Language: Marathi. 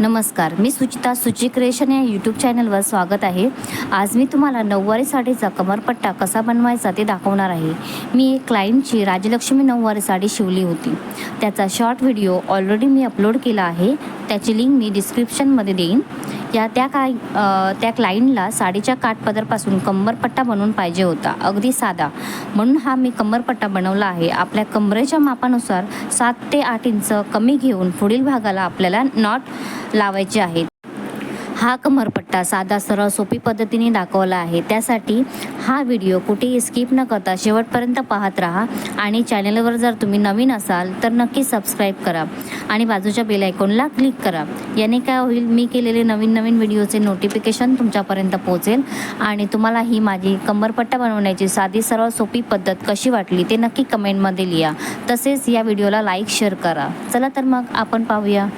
नमस्कार, मी सुचिता सुची क्रिएशन या यूट्यूब चॅनलवर स्वागत आहे. आज मी तुम्हाला नऊवारी साडीचा कमरपट्टा कसा बनवायचा ते दाखवणार आहे. मी एक क्लायंटची राजलक्ष्मी नऊवारी साडी शिवली होती. त्याचा शॉर्ट व्हिडिओ ऑलरेडी मी अपलोड केला आहे. त्याची लिंक मी डिस्क्रिप्शनमध्ये देईन. त्या क्लायंटला साडीच्या काठपदरपासून कंबरपट्टा बनवून पाहिजे होता, अगदी साधा. म्हणून हा मी कंबरपट्टा बनवला आहे. आपल्या कमरेच्या मापानुसार 7 ते 8 इंच कमी घेऊन पुढील भागाला आपल्याला नॉट लावायचे आहेत. हा कमरपट्टा साधा सरळ सोपी पद्धतीने दाखवला आहे. त्यासाठी हा व्हिडिओ कुठेही स्किप न करता शेवटपर्यंत पाहत राहा. आणि चॅनलवर जर तुम्ही नवीन असाल तर नक्की सबस्क्राईब करा आणि बाजूच्या बेल आयकॉनला क्लिक करा. याने काय होईल, मी केलेले नवीन व्हिडिओचे नोटिफिकेशन तुमच्यापर्यंत पोहोचेल. आणि तुम्हाला ही माझी कमरपट्टा बनवण्याची साधी सरळ सोपी पद्धत कशी वाटली ते नक्की कमेंटमध्ये लिहा. तसेच या व्हिडिओला लाईक शेअर करा. चला तर मग आपण पाहूया.